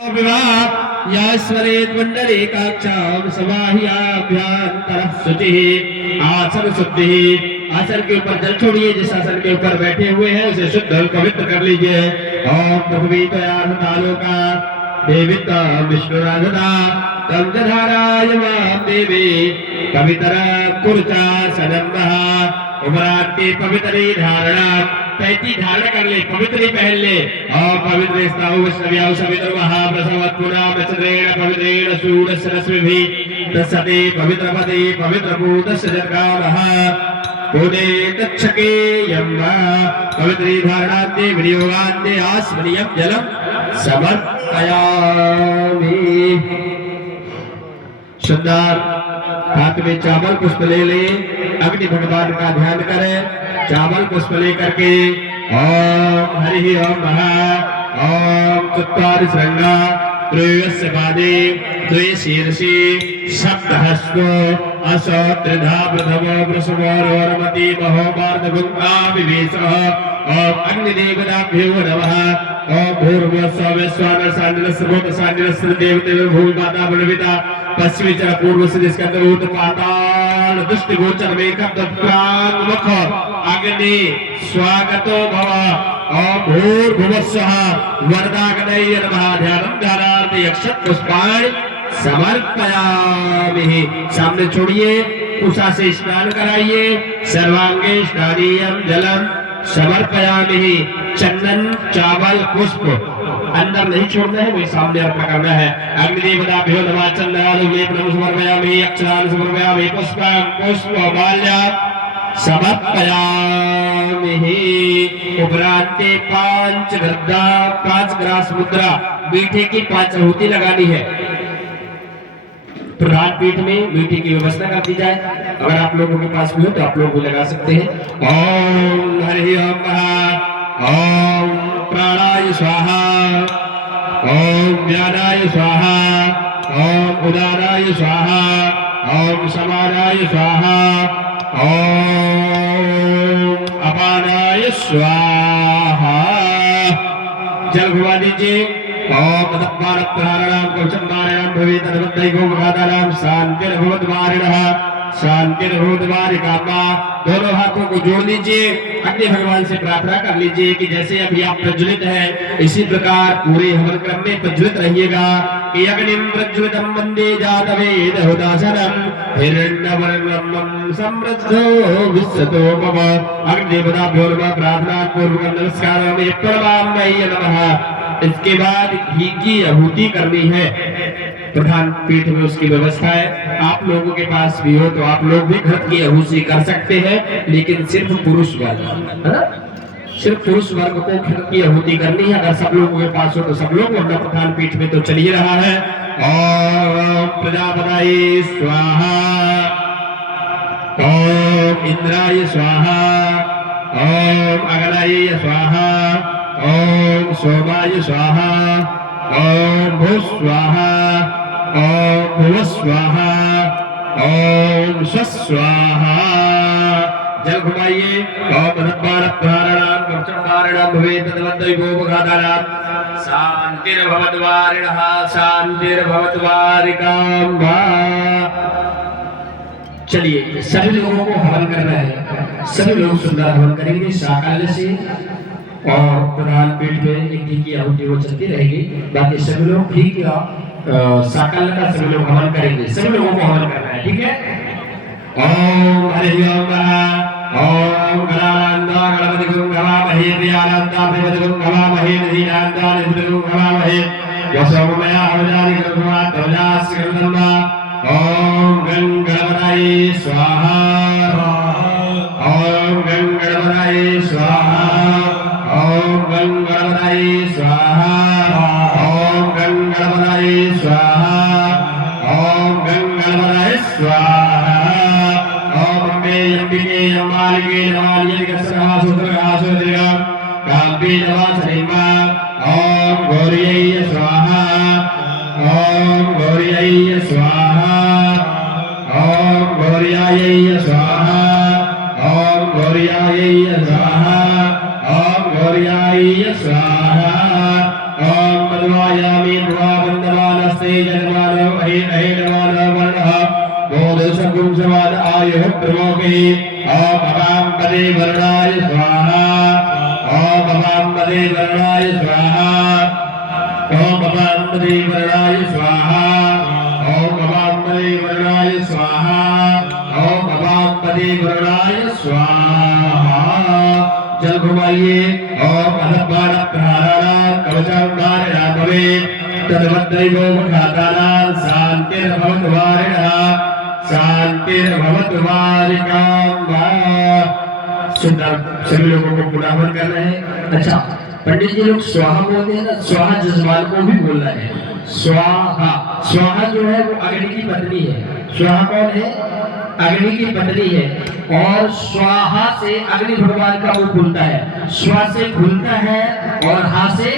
विवाह यास्वरेत मंडलीकाक्षां समाह्याभ्यंतरः शुचिः आसन शुद्धिः। आसन के ऊपर जल छोड़िए, जिस आसन के ऊपर बैठे हुए हैं उसे शुद्ध और पवित्र कर लीजिए। ओम पृथ्वी तयालोका देविता विष्णुराधना तम जधाराय मां देवी पवित्र कुरुचा सनम्मः। उमरांति पवित्री धारणा, पैती धारण कर ले, पवित्री पहन ले। और पवित्र स्थाऊ सव्याऊ सवित्र महाप्रसवत पुना मचरेण पवित्रेण सूरस्य रश्मिभिः तस्सते पवित्र पदे पवित्र भूतस्य जगामः पुणे तच्छके यम्मा। पवित्री धारणान्ते विनियोगान्ते आस्मनीयं जलं समर्पयामि। सुंदर हाथ में चावल पुष्प ले ले, अग्नि भगवान का ध्यान करें। चावल पुष्प लेकर के ओम हरि ओम महा ओम चत्वारि श्रृंगा त्रयस्य पादे द्वे शीर्षे सप्तहस्तो असो त्रिधा प्रथमो वृषभोरमति महोमार्दगुंगा विवेशः। ओम अग्निदेवताभ्यो नमः। ओम भूर्भुवस्सुः स्वानर सांडलस्य सांडलस्य देवतेभ्यो भूमि माता बलविता पश्चिमी चर पूर्व से जिसके अंदर ऊट पाताल दृष्टि गोचर मेकअप दत्तांग मुख अग्नि स्वागतो भव। ओम भूर्भुवस्सुः वरदागणय नमः। ध्यानं ध्यानार्थ यक्षत पुष्पाणि समर्पयामि। सामने छोड़िए, उषा से स्नान कराइए। सर्वांगे स्नानीयं जलम समर्पयामि। चंदन चावल पुष्प अंदर नहीं छोड़ना है, वही सामने अर्पण करना है। अग्निदेवताभ्यो नमः। चंदनानि लेपनं समर्पयामि, अक्षराणि समर्पयामि, पुष्पं पुष्पमाल्यां समर्पयामि। उपरांते 5 गद्दा 5 ग्रास मुद्रा मीठे की 5 आहुति लगानी है। प्रधान पीठ में मीठे की व्यवस्था कर दी जाए। अगर आप लोगों के पास भी हो तो आप लोग भी लगा सकते हैं। ओम हरि ओम महा ओम प्राणाय स्वाहा ओम ज्ञानाय स्वाहा ओम उदाराय स्वाहा ओम समानाय स्वाहा ओम अपानाय स्वाहा। जल घुमा दीजिए। ओम तत्पारत्ताराणां कवचम्बाराणां भवेत् तद्वद्दैवो मगादानां शान्तिर्भवद्वारिणः शान्तिर्भवद्वारिकामा। दोनों हाथों को जोड़ लीजिए। अग्नि भगवान से प्रार्थना कर लीजिए कि जैसे अभी आप प्रज्वलित हैं, इसी प्रकार पूरे हवन क्रम में प्रज्वलित रहिएगा। कि अग्निं प्रज्वलितं वन्दे जातवेद हुदासनं हिरण्यवर्णं समृद्धो विश्वतो मम। अग्निदेवताभ्यो नमः। प्रार्थना पूर्वक नमस्कारामि परमात्मने नमः। इसके बाद घी की आहुति करनी है। प्रधान पीठ में उसकी व्यवस्था है। आप लोगों के पास भी हो तो आप लोग भी घृत की आहुति कर सकते हैं, लेकिन सिर्फ पुरुष वर्ग, है ना? सिर्फ पुरुष वर्ग को घृत की आहुति करनी है। अगर सब लोगों के पास हो तो सब लोग, वरना प्रधान पीठ में तो चल ही रहा है। ओम प्रजापतये स्वाहा ओम इंद्राय स्वाहा ओम अगनाय स्वाहा ओम सोमाय स्वाहा ओम भूस्वाहा ओम भुवस्वाहा ओम स्वस्वाहा। जल घुमाइए। ओम धनपारत्ताराणां कवचम्बाराणां भवेत् तद्वद्दैवो मगादानां शान्तिर्भवद्वारिणः शान्तिर्भवद्वारिकाम्बा। चलिए, सभी लोगों को हवन करना है। सभी लोग सुंदर हवन करेंगे साकाल्य से, और प्रधान पीठ में एक घी की आहुति वो चलती रहेगी। बाकी सभी लोग घी का साकाल्य का सभी लोग हवन करेंगे। सभी लोगों को हवन करना है, ठीक है? ओम हरि ओम ओम गणानंदा गणपति गुं गवामहे प्रियानंदा प्रियपति गुं गवामहे निधिनंदा निधिपति गुं गवामहे वसोमया हवजानि कृत्वा तवजास्य कृतम्मा। ओम गं गणपतये स्वाहा ओम गं गणपतये स्वाहा ओम गं गणपतये स्वाहा ओम गं गणपतये स्वाहा ओम गं गणपतये स्वाहा। ओम अम्बे अम्बिके अम्बालिके नमालिके सर्वः सुत्रः सुदीर्घं काम्बे नमः श्रीमा। ओम गौर्यै स्वाहा ओम गौर्यै स्वाहा ओम गौर्यायै स्वाहा ओम गौर्यायै स्वाहा ओम गौर्यायै स्वाहा। ओम मध्वायामि से जन्मानो अहेनमानो वर्णः बोधसकुं समान आयुः प्रमोके ओम अपां पदे वर्णाय स्वाहा ओम अपां पदे वर्णाय स्वाहा ओम अपां पदे वर्णाय स्वाहा ओम अपां पदे वर्णाय स्वाहा ओम अपां पदे वर्णाय स्वाहा जल घुमाइए ओम अधपान प्रहाराणां कवचं धारणां भवेत् तद्वद्दैवो मुखातानां शान्तिर्भवतु वारिणः शान्तिर्भवतु वारिकां। सुंदर सभी लोगों को पुनः हवन करना है। अच्छा पंडित जी लोग स्वाहा बोलते हैं ना, स्वाहा जजमान को भी बोलना है। स्वाहा स्वाहा जो है वो अग्नि की पत्नी है। स्वाहा कौन है? अग्नि की पत्नी है। और स्वाहा से अग्नि भगवान का मुख खुलता है, स्वा से खुलता है और हा से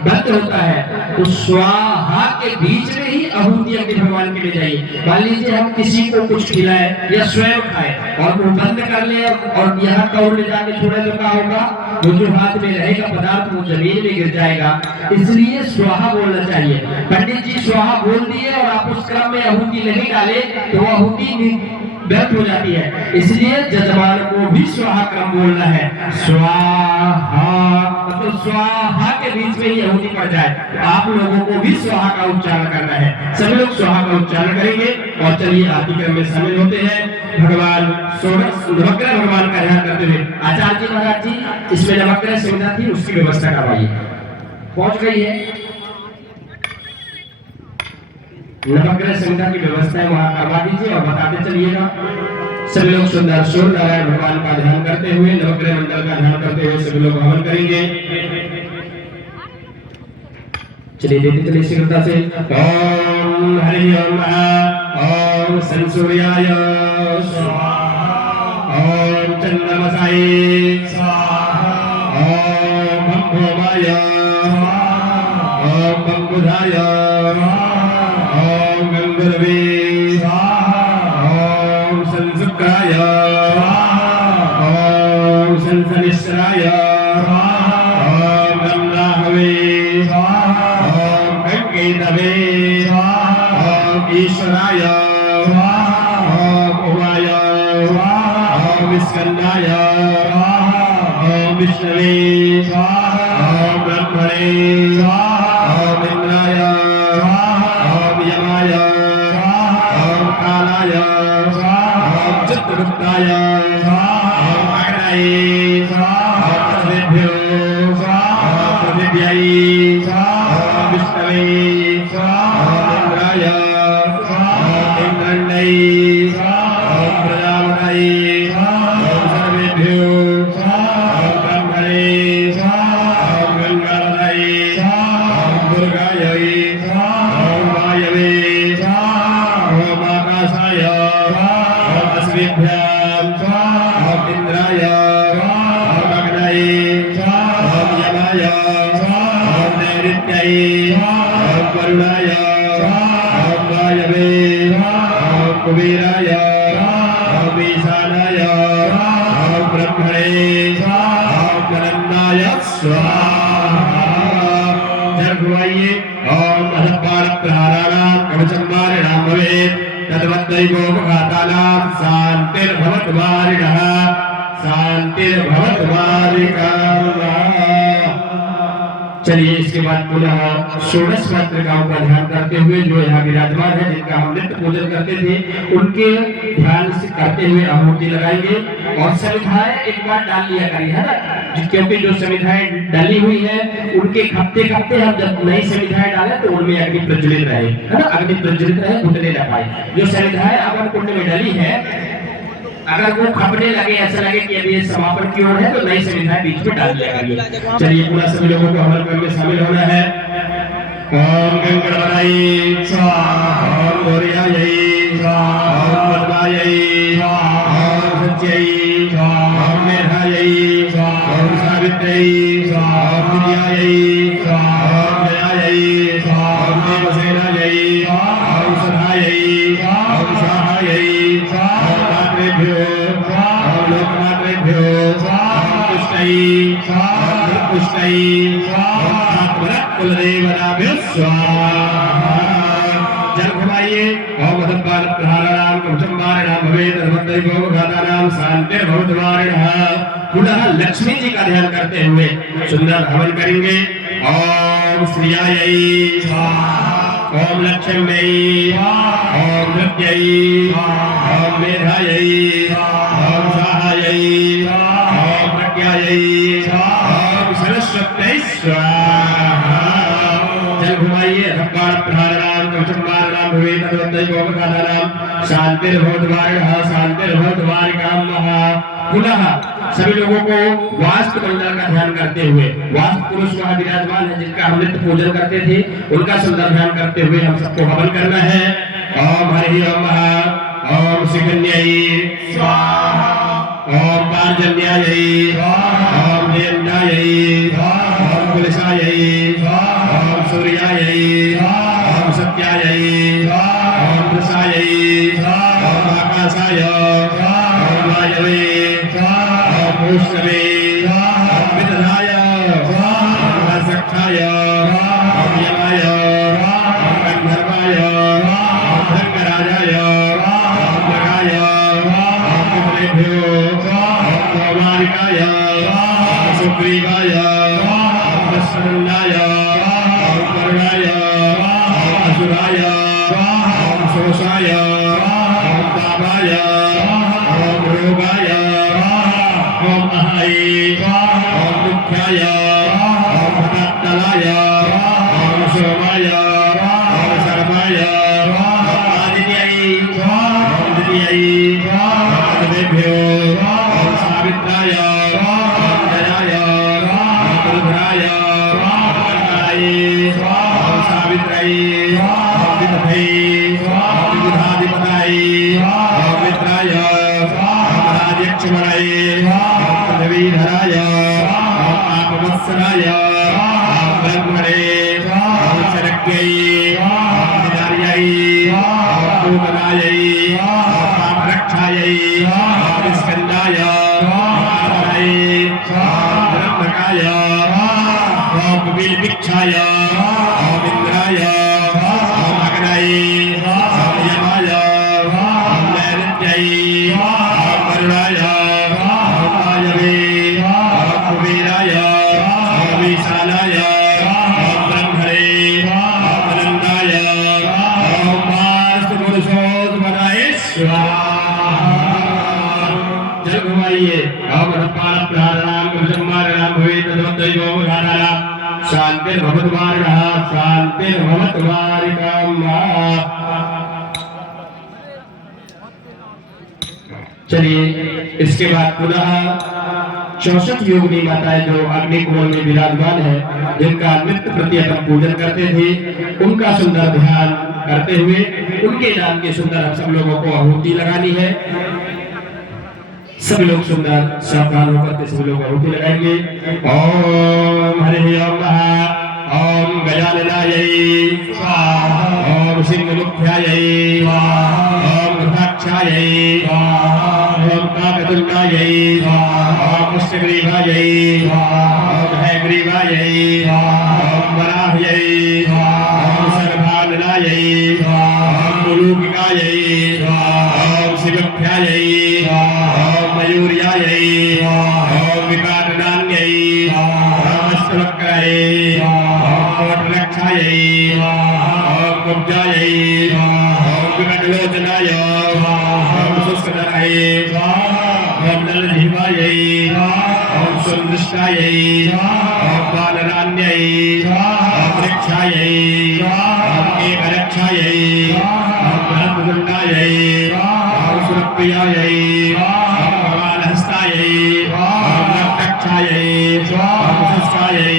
बंद होता है। तो स्वाहा के बीच में ही आहुति अग्नि भगवान के लिए जाइए। मान लीजिए हम किसी को कुछ खिलाए या स्वयं खाए और वो बंद कर ले और यहाँ कौर ले जाके छोड़े तो क्या होगा? वो जो हाथ में रहेगा पदार्थ वो जमीन में गिर जाएगा। इसलिए स्वाहा बोलना चाहिए। पंडित जी स्वाहा बोल दिए और आप उस क्रम में आहुति नहीं डाले तो वो आहुति व्यर्थ हो जाती है। इसलिए जजमान को भी स्वाहा क्रम बोलना है। स्वाहा तो स्वाहा के बीच में ही आहुति पड़ जाए तो आप लोगों को भी स्वाहा का उच्चारण करना है। सभी लोग स्वाहा का उच्चारण करेंगे और चलिए आरती क्रम में शामिल होते हैं। भगवान नवग्रह भगवान का ध्यान करते हुए आचार्य जी महाराज जी इसमें नवग्रह सुविधा थी उसकी व्यवस्था करवाइए। पहुंच गई है नवग्रह संहिता की व्यवस्था है, वहां करवा दीजिए और बताते चलिएगा। सभी लोग सुंदर सूर्य नारायण भगवान का ध्यान करते हुए नवग्रह मंडल का ध्यान करते हुए सभी लोग हवन करेंगे। चलिए देते चलिए शीघ्रता से। ओम हरि ओम ओम सन सूर्याय स्वाहा ओम चंद्रमसाय स्वाहा ओम भौमाय स्वाहा ओम बंकुधाय ओम गंगर्वे स्वाहा ओम संसुक्राय स्वाहा ओम संसनिश्राय स्वाहा ओम गंगाहवे स्वाहा ओम गंगेतवे स्वाहा ओम ईश्वराय स्वाहा ओम उमाय स्वाहा ओम स्कंदाय स्वाहा ओम विष्णवे स्वाहा ओम ब्रह्मणे स्वाहा ओम इंद्राय ओम यमाय ओम कालाय ओम चित्रगुप्ताय ओम अग्नये ओम पृथिभ्यो ओम पृथिव्यै ओम विष्णवे ओम इंद्राय ओम इंद्रण्यै ओम प्रजापतये ओम सर्वेभ्यो ओम ब्रह्मणे ओम गंगाधरये ओम दुर्गायै ओम वायवे ओम आकाशाय ओम अस्मिभ्यां ओम इंद्राय ओम अग्नये ओम यमाय ओम नैऋत्यै ओम वरुणाय ओम वायवे ओम कुबेराय ओम ईशानाय ओम ब्रह्मणे ओम नन्दाय स्वाहा। जर्गुवाइए ओम अधपान प्रहाराणां कवचं वारिणां भवेत् तद्वद्दैवो मुखातानां शान्तिर्भवतु वारिणः शान्तिर्भवतु वारिकाः। चलिए इसके बाद पुनः षोडश पत्रिकाओं का ध्यान करते हुए जो यहाँ विराजमान है जिनका हम नित्य पूजन करते थे उनके ध्यान से करते हुए आहुति लगाएंगे। और समिधाएं एक बार डाल लिया करिए है ना, क्योंकि जो समिधाएं डाली हुई है उनके खपते खपते हम जब नई समिधाएं डालें तो उनमें अग्नि प्रज्वलित रहे है ना, अग्नि प्रज्वलित रहे घुटने न पाए। जो समिधाएं अगर कुंड में डाली है अगर वो खपने लगे ऐसा लगे कि अभी ये समापन की ओर है तो नई समिधाएं बीच में डाल दिया करिए। चलिए पूरा सभी लोगों को हवन क्रम में शामिल होना है। ओम गंगणपतये स्वाहा ओम गौरियायै स्वाहा ओम पद्मायै स्वाहा ओम सत्यै स्वाहा ओम मेधायै स्वाहा ओम सावित्र्यै स्वाहा ओम विद्यायै स्वाहा ओम जयायै स्वाहा ओम देवसेनायै स्वाहा ओम सधायै स्वाहा ओम सहायै स्वाहा ओम मातृभ्यो स्वाहा ओम लोकमातृभ्यो स्वाहा ओम पुष्टै स्वाहा ओम पुष्टै स्वाहा ओम आत्मनः कुलदेवताभ्यो स्वाहा। कुटुंबानां भवेत् सर्वदैवो गातानां शान्तिर्भवद्वारिणः। पुनः लक्ष्मी जी का ध्यान करते हुए सुंदर हवन करेंगे। ओम श्रियायै स्वाहा, ओम लक्ष्म्यै स्वाहा, ओम नृत्यै स्वाहा, ओम मेधायै स्वाहा, ओम स्वाहायै स्वाहा, ओम प्रज्ञायै स्वाहा, ओम सरस्वत्यै स्वाहा। जल घुमाइए। रब्बाण प्रहारणाम कवचम्बारणाम भवेत् सर्वदैवो गातानां शान्तिर्भवद्वारिणः शान्तिर्भवद्वारिकाम्। पुनः सभी लोगों को वास्तु मंडल का ध्यान करते हुए वास्तु पुरुष वहां विराजमान है जिनका हम नित्य पूजन करते थे, उनका सुंदर ध्यान करते हुए हम सबको हवन करना है। ओम हरि ओम ओम शिकन्यै स्वाहा, ओम पार्जन्यायै स्वाहा, ओम जयन्तायै स्वाहा, ओम कुलशायै स्वाहा, ओम सूर्यायै स्वाहा, ओम सत्यायै स्वाहा, ओम प्रसायै स्वाहा, ओम आकाशाय स्वाहा, ओम वायवे पुष्करे ओम विदधाय ओम सक्षाय ओम यमाय ओम गंधर्वाय ओम भृंगराजाय ओम मृगाय ओम कुमलेभ्यो ओम कौमारिकाय ओम सुग्रीवाय ओम वत्सवन्नाय ओम करुणाय ओम असुराय ओम शोषाय ओम पापाय ओम रोगाय ओम अहाय ओम दुःखाय ओम भटत्तलाय ओम सोमाय ओम सर्वाय ओम आदित्याय ओम द्वितीयाय ओम देवेभ्यो ओम सावित्राय ओम जयाय ओम रुद्राय ओम कनकाय ओम सावित्राय ओम विदधे ओम विदधाधिपताय ओम मित्राय ओम राजक्षमणाय धराय ओम आपवत्सराय ओम ब्रह्मणे ओम शरक्यै ओम दिदार्यै ओम पूतनायै ओम पापरक्षायै ओम स्कन्दाय ओम आदराय ओम ब्रह्मकाय ओम विलभिक्षाय ओम इंद्राय ओम अग्नाय ओम यमाय ओम नैऋत्यै ओम वरुणाय ओम वायवे कुबेराय ओम ईशानाय ओम ब्रह्मणे ओम अनन्ताय ओम वास्तु पुरुषोत्तमाय स्वाहा। जल घुमाइए। ओम रब्बाण प्रहारणाम कवचम्बारणाम भवेत् सर्वदैवो गातानां शान्तिर्भवद्वारिणः शान्तिर्भवद्वारिकाम्। चलिए इसके बाद पुनः 64 योगिनी माताएं जो अग्नि कुंड में विराजमान है, जिनका नित्य प्रति अपन पूजन करते थे, उनका सुंदर ध्यान करते हुए उनके नाम के सुंदर हम सब लोगों को आहुति लगानी है। सभी लोग सुंदर सावधान होकर के सभी लोग आहुति लगाएंगे। ओम हरि ओम ओम गजाननायै स्वाहा, ओम सिंहमुख्यायै स्वाहा, ओम रुद्राक्षायै स्वाहा, ओम काकतुण्डायै स्वाहा, ओम पुष्यग्रीवायै स्वाहा, ओम हयग्रीवायै स्वाहा, ओम वराह्यै स्वाहा, ओम सर्वाननायै स्वाहा, ओम मुलूकिकायै स्वाहा, ओम शिवभ्यायै स्वाहा, ओम मयूर्यायै स्वाहा, ओम विपाटनान्यै स्वाहा, ओम अष्टवक्रायै स्वाहा, ओम कोटरक्षायै स्वाहा, ओम कुब्जायै स्वाहा, ओम विकटलोचनाय स्वाहा, ओम सुस्कराय स्वाहा, ओम नलजीवायै स्वाहा, ओम सुन्दृष्टायै स्वाहा, ओम बालरान्यै स्वाहा, ओम वृक्षायै स्वाहा, ओम एकरक्षायै स्वाहा, ओम बृहद्दण्डायै स्वाहा, ओम सुरप्रियायै स्वाहा, ओम भवानहस्तायै स्वाहा, ओम रक्तक्षायै स्वाहा, ओम शुष्कायै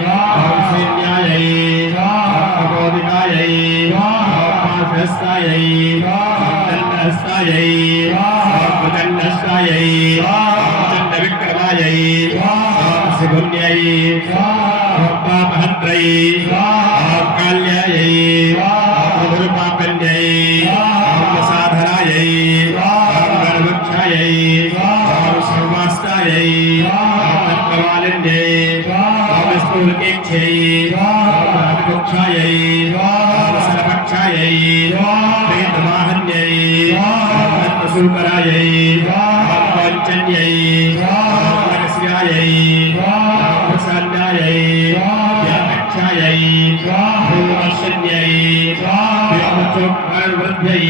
स्वाहा, ओम सैन्यायै स्वाहा, ओम कपोदिकायै स्वाहा, ओम पाशहस्तायै स्वाहा, ओम दण्डहस्तायै स्वाहा, ओम प्रचण्डहस्तायै स्वाहा, ओम चण्डविक्रमायै स्वाहा, ओम शिवन्यै स्वाहा, ओम पापहन्त्रै स्वाहा, ओम काल्यायै स्वाहा, ओम विरूपाकन्यै स्वाहा, ओम साधनायै स्वाहा, ओम गणवक्षायै स्वाहा, ओम सर्वास्तायै स्वाहा, ओम तत्त्वमालिन्यै स्वाहा, ओम स्थूलकेक्षै स्वाहा, ओम बृहद्वक्षायै स्वाहा, ओम सर्वक्षायै स्वाहा, प्रेतवाहन्यै स्वाहा, सूकरायै ओम पंचन्यै ओम नरस्यायै ओम प्रसन्नायै व्याख्यायै ओम शन्यै ओम चोक्कर्वृद्ध्यै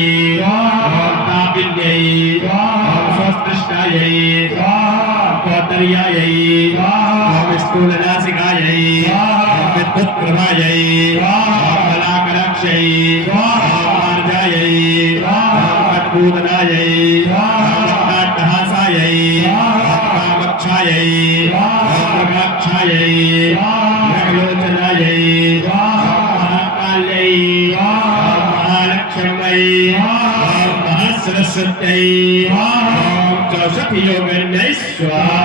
ओम तापिन्यै ओम स्वस्तिष्ठायै कोतर्यायै ओम स्थूलनासिकायै ओम विद्युत्प्रभायै ओम बलाकराक्षयै ओम मार्जायै ओम कटपूतनायै ओम अट्टहासायै ओम कामक्षायै ओम प्रकाक्षायै नगलोचनायै ओम महाकाल्यै ओम महालक्ष्म्यै ओम महासरस्वत्यै ओम चौसठी योगिन्यै स्वाहा।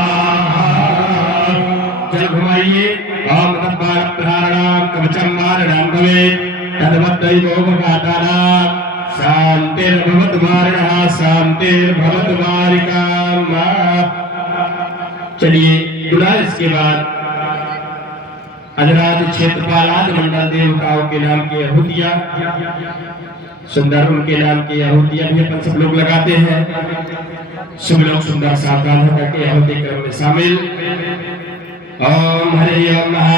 जल घुमाइए ओम तत्पाल प्रहारणाम कवचम मारणाम भवेत् तद्वद्दैवोपघातानां शान्तिर्भवतु शान्तिर्भवतु मारिकाम। चलिए दुला इसके बाद अजराज क्षेत्रपालाद मंडल देवताओं के नाम की आहुतियां सुंदर उनके नाम की आहुतियां भी अपन सब लोग लगाते हैं। सब लोग सुंदर सावधान होकर के आहुति क्रम में शामिल। ओम हरि ओम नमः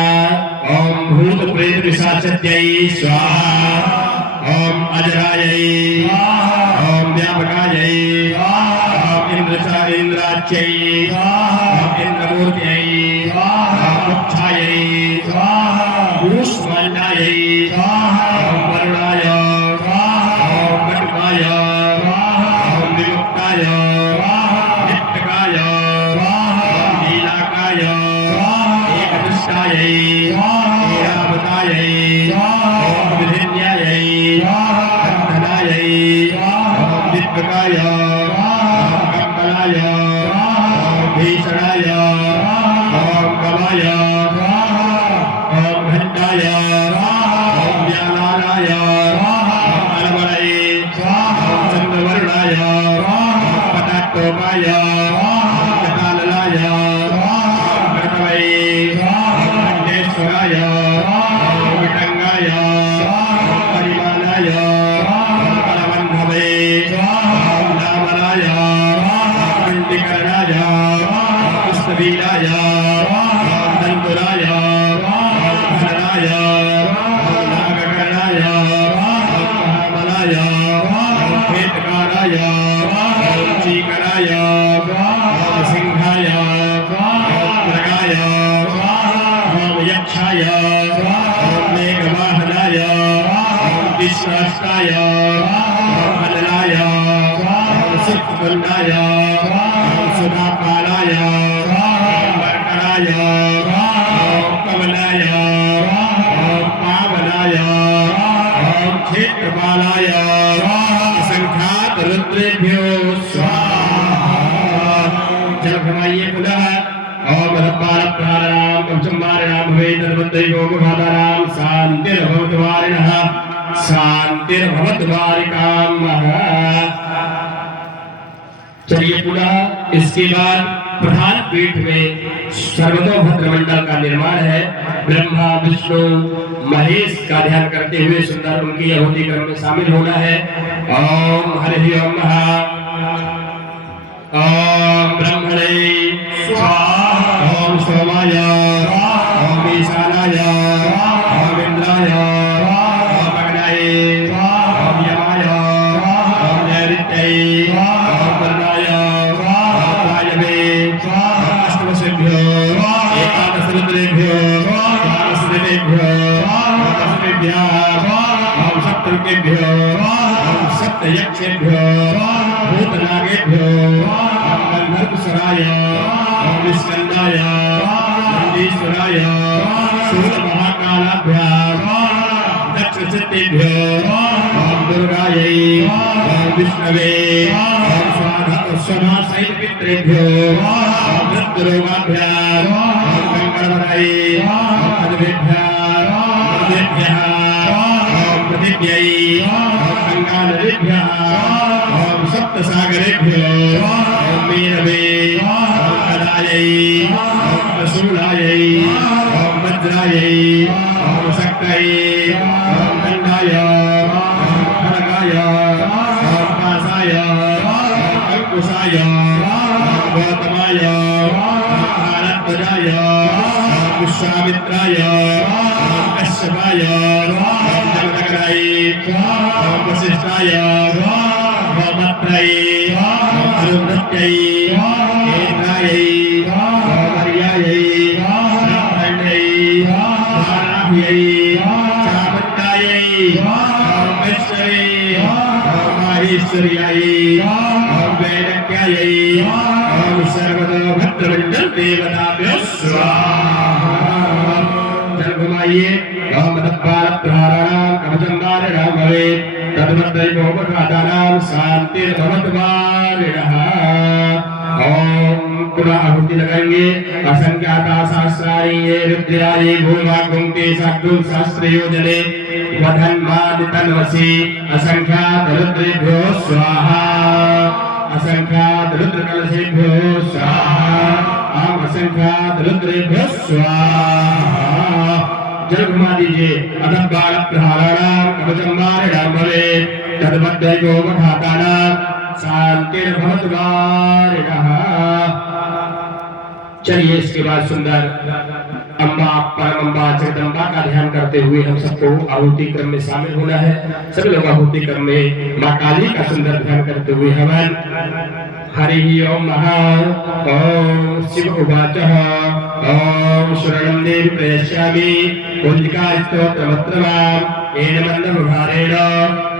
ओम भूत प्रेत पिशाचत्यै स्वाहा ओम अजरायै ओम व्यापकायै ओम इंद्राच्यै ओम इंद्रमूर्त्यै ओम मोक्षायै कूष्माण्डायै ओम वरुणाय ओम कटुकाय ओम विमुक्ताय नित्यकाय ओम नीलाकाय एकदुष्टायै ऐरावतायै ओम विधिन्यायै धनायै ओम दिव्यकाय ओम कम्बलाय ओम भीषणाय ओम कवाय ओम घंटाय ओम व्यालाराय ओम अलवराय ओम चंद्रवर्णाय ओम पटाटोपाय ओम जटाललाय ओम कृतवै ओम खंडेश्वराय ओम विटंगाय ओम परिमालाय ओम बलवन्धवे ओम नामराय ओम कुंडिकर्णाय ओम पुष्पवीराय ओम दंतुराय ओम धनराय ओम नागकर्णाय ओम महाबलाय ओम खेटकाराय ओम चीकराय ओम सिंहाय ओम मृगाय ओम यक्षाय ओम मेघवाहनाय ओम विश्वाष्टाय ओम बदलाय ओम सुखकुंडाय ओम सुधापालाय ओम वर्कराय ओम कमलाय ओम पावनाय ओम क्षेत्रपालाय संख्यात रुद्रेभ्यो स्वाहा। जल घुमाइए पुनः ओम तत्पाल प्रहारणाम कवचम मारणाम भवेत् तद्वद्दैवोपघातानां शान्तिर्भवतु वारिणः शान्तिर्भवतु वारिकाम। चलिए पुनः इसके बाद प्रधान पीठ में सर्वतोभद्र मंडल का निर्माण है। ब्रह्मा विष्णु महेश का ध्यान करते हुए सुंदर उनकी आहुति क्रम में शामिल होना है। ओम हरि ओम नमः ओम ब्रह्मणे स्वाहा ओम सोमाय ओम ईशानाय ओम इंद्राय ओम अग्नये ओम यमाय ओम नैऋत्यै ओम वरुणाय ओम वायवे ओम अष्टवशेभ्यो एकादश रुद्रेभ्यो द्वादशदेवेभ्यो दशमेभ्यः ओम सप्तऋकेभ्यो ओम सप्तयक्षेभ्यो भूतनागेभ्यो ओम गंधर्वसराय ओम विस्कंदाय नंदीश्वराय शूलमहाकालाभ्यां दक्षसिद्धेभ्यो ओम दुर्गायै ओम विष्णवे ओम स्वधासहितपितृभ्यो ओम मृत्युरोगाभ्यां ओम गंगणवराय ओम पद्मेभ्यः ओम पृथिव्यै ओम गंगानदीभ्यः ओम सप्तसागरेभ्यो ओम मीनवे ओम कलायै ओम प्रसूलायै ओम वज्रायै ओम शक्तये ओम दंडाय ओम खड्गाय ओम पासाय ओम ओम वशिष्ठाय ओम अत्रै ओम अरुंधत्यै इंद्रायै ओम अर्यायै ब्रह्मण्यै वाराह्यै चामुण्डायै ओम वैष्णवे ओम माहेश्वर्यायै ओम वैनक्यायै ओम सर्वतोभद्रमण्डल देवताभ्यो स्वाहा। जल घुमाइए ओम तत्पाल प्रहाराणाम कवचंदारिणाम भवेत् तद्वद्दैवोपघातानां शान्तिर्भवत्वारिणः। ओम पुनः आहुति लगाएंगे। असंख्याता सहस्राणि ये रुद्राये भूमागुंते सद्गुण सहस्रयोजने वधन्मान तन्वसि असंख्यात रुद्रेभ्यो स्वाहा। असंख्यात रुद्र कलशेभ्यो स्वाहा। आम असंख्यात रुद्रेभ्यो स्वाहा। जल घुमा दीजिए। अतः बाल प्रहाराणाम कवचंबारिणाम भवेत् तद्वद्दैवोपघातानां शान्तिर्भवत्वारिणः। चलिए इसके बाद सुंदर अम्बा परम अम्बा जगदम्बा का ध्यान करते हुए हम सबको आहुति क्रम में शामिल होना है। सभी लोग आहुति क्रम में मां काली का सुंदर ध्यान करते हुए हवन। हरि ओम महा ओम शिव उवाचः ओम शरणं देवी प्रयस्यामि कुंजिका स्तोत्रमत्रवाम येन मन्दमुखारेण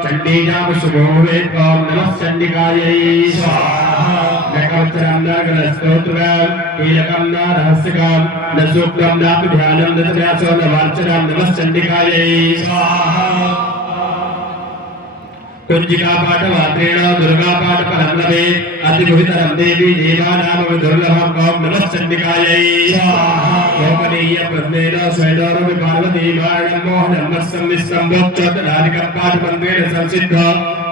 चण्डीजाम शुभोभवेत्। ओम नमः चण्डिकायै स्वाहा। नकवचरं नागरस्तोत्रम् कीलकं न रहस्यकं न सूक्तं नापि ध्यानं न न्यासो न वार्चनं नमः चण्डिकायै स्वाहा। कुंजिका पाठ मात्रेण दुर्गा पाठ परं लभेत् अतिगुहितरं देवी देवानां दुर्लभं ओम नमः चण्डिकायै स्वाहा। गोपनीय प्रश्नेन स्वैनोरवि पार्वती मारणं मोहनं मत्सं विस्सम्भोच्चोत्तरादिकं पाठ मन्त्रेण संसिद्ध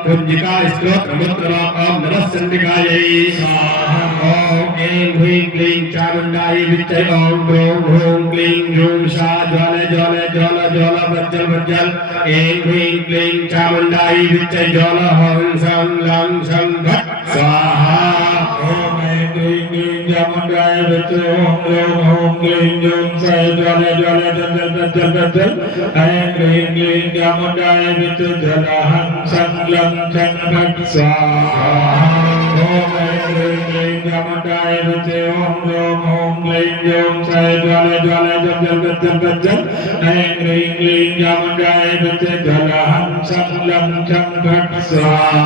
कुंजिका स्तोत्रमुत्तमा ओम नमः चण्डिकायै स्वाहा। ओम ऐं ह्रीं क्लीं चामुण्डायै विच्चे ओम ग्रौं ह्रूं क्लीं ह्रूं शा ज्वाल ज्वाल ज्वाल ज्वाल वज्जल वज्जल ऐं ह्रीं क्लीं चामुण्डायै विच्चे ज्वाल हं सं लं सं भट् स्वाहा। ओम ऐं ह्रीं क्लीं चामुण्डायै विच्चे ओम ग्रौं ह्रूं क्लीं ह्रूं शा ज्वाल ज्वाल ज्वाल वज्जल वज्जल ऐं ह्रीं क्लीं चामुण्डायै विच्चे ज्वाल हं सं लं सं भट् स्वाहा। ओम ऐं ह्रीं क्लीं चामुण्डायै विच्चे ओम ग्रौं ह्रूं क्लीं ह्रूं शा ज्वाल ज्वाल ज्वाल वज्जल वज्जल ऐं ह्रीं क्लीं चामुण्डायै विच्चे ज्वाल हं सं लं सं भट् स्वाहा।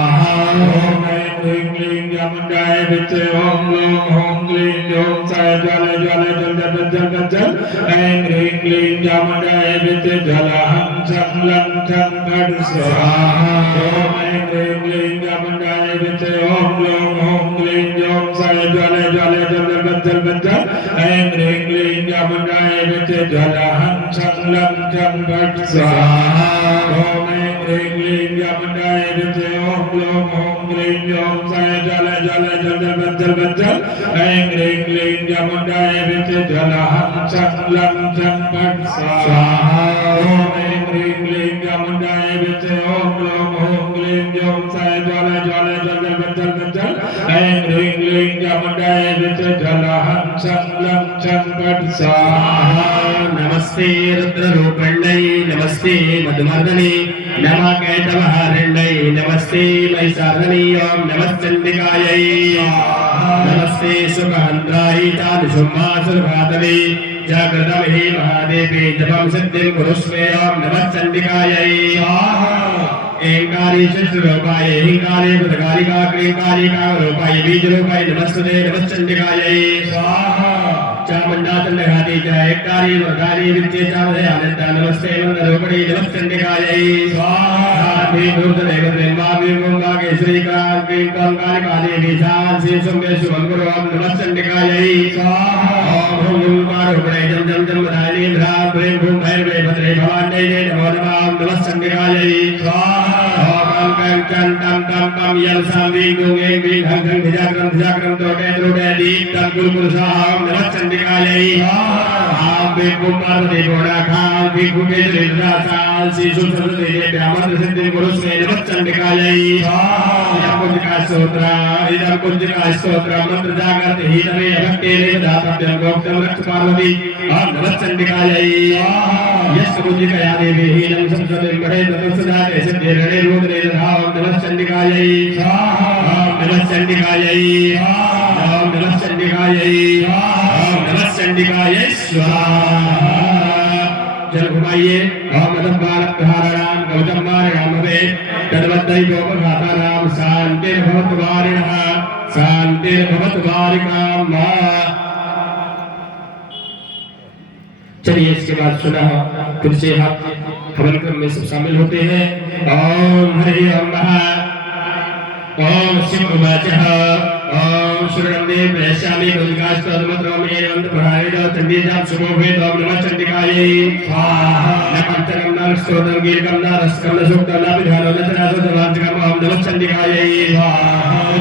ओम ऐं ह्रीं क्लीं चामुण्डायै विच्चे ओम ग्रौं ह्रूं क्लीं ह्रूं शा ज्वाल ज्वाल ज्वाल वज्जल वज्जल ऐं ह्रीं क्लीं चामुण्डायै विच्चे ज्वाल हं सं लं सं भट् स्वाहा। ओम ऐं ह्रीं क्लीं चामुण्डायै विच्चे ओम ग्रौं ह्रूं क्लीं ह्रूं शा ज्वाल ज्वाल ज्वाल वज्जल वज्जल ऐं ह्रीं क्लीं चामुण्डायै विच्चे ज्वाल हं सं लं सं भट् स्वाहा। ओम ऐं ह्रीं क्लीं चामुण्डायै विच्चे ओम ग्रौं ह्रूं क्लीं ह्रूं शा ज्वाल ज्वाल ज्वाल वज्जल वज्जल ऐं ह्रीं क्लीं चामुण्डायै विच्चे ज्वाल हं सं लं सं भट् स्वाहा। ओम ऐं ह्रीं क्लीं चामुण्डायै विच्चे ओम ग्रौं ह्रूं क्लीं ह्रूं शा ज्वाल ज्वाल ज्वाल वज्जल वज्जल ऐं ह्रीं क्लीं चामुण्डायै विच्चे ज्वाल हं सं लं सं भट् स्वाहा। नमस्ते रुद्ररूपिण्यै नमस्ते मधुमर्दने नमः कैटभहारिण्यै नमस्ते महिषासुरनै ओम नमः चण्डिकायै नमस्ते सुखहन्त्रायै चानुशुम्भासुरघातवे जागृतमहे महादेवे जपं सिद्धिं कुरुष्वे ओम नमः चण्डिकायै स्वाहा। ऐंकारी शिष्टरूपाय हिंकारी बुधकारिका क्रींकारिका रूपाय बीजरूपाय नमस्ते नमः चण्डिकायै स्वाहा। चामुण्डा चण्डघाती च ऐंकारी वरदानी विद्ये चामदे आनन्द नमस्ते मन्दरूपिणी नमः चण्डिकायै स्वाहा। श्री क्रीं कालिका देवी शांति सुम्भे शुभं गुरु ओम नमः चण्डिकायै स्वाहा। ओम ह्रूं रूपारूपिणे जं जं जं वदानी ह्रां क्लीं भूं भैरवे भद्रे भवान्यै नमो नमः ओम नमः चण्डिकायै स्वाहा। ओम कं चं तं तं पं यल सां वीं गुं ऐं वीं घं घं धिजाग्रं धिजाग्रं त्रोटे त्रोटे दीप्तं गुरुपुरुषाः ओम नमः चण्डिकायै स्वाहा। Bhikkhu Parvati Bodakha Bhikkhu Kejaridra Sisu Saraswati Brahman Siddhi Gurusme Namacchandikayai Idam Kunjika Stotra Idam Kunjika Stotra Mantra Jagat Hidame Bhakti Devadatabhyam Goktam Rakta Parvati Namacchandikayai Yes Kunjikaya Devi Hidam Samsadim Bade Namassada Siddhi Rade Rudre Dhavam Namacchandikayai Namacchandikayai Namacchandikayai Namacchandikayai Swaha जल घुमाइए मदन बालक धारणा गौतम वारिणाम वे तद्वद्दै गोपघाता नाम शांतिर्भवत वारिणः शांतिर्भवत वारिकाम। चलिए इसके बाद सुना फिर से आप हवन क्रम में सब शामिल होते हैं। ओम हरि ओम ओम शिव उवाचः ओम शरणं देव प्रयस्यामि कुलकास्तमद्रोमेण प्रहारेण चण्डीजां शुभोभेद ओम नमः चण्डिकायै स्वाहा न पंचकं न स्तोत्रं गीर्घं न रसकं न सूक्तं न विधानं न चराचरं चराचरं ओम नमः चण्डिकायै स्वाहा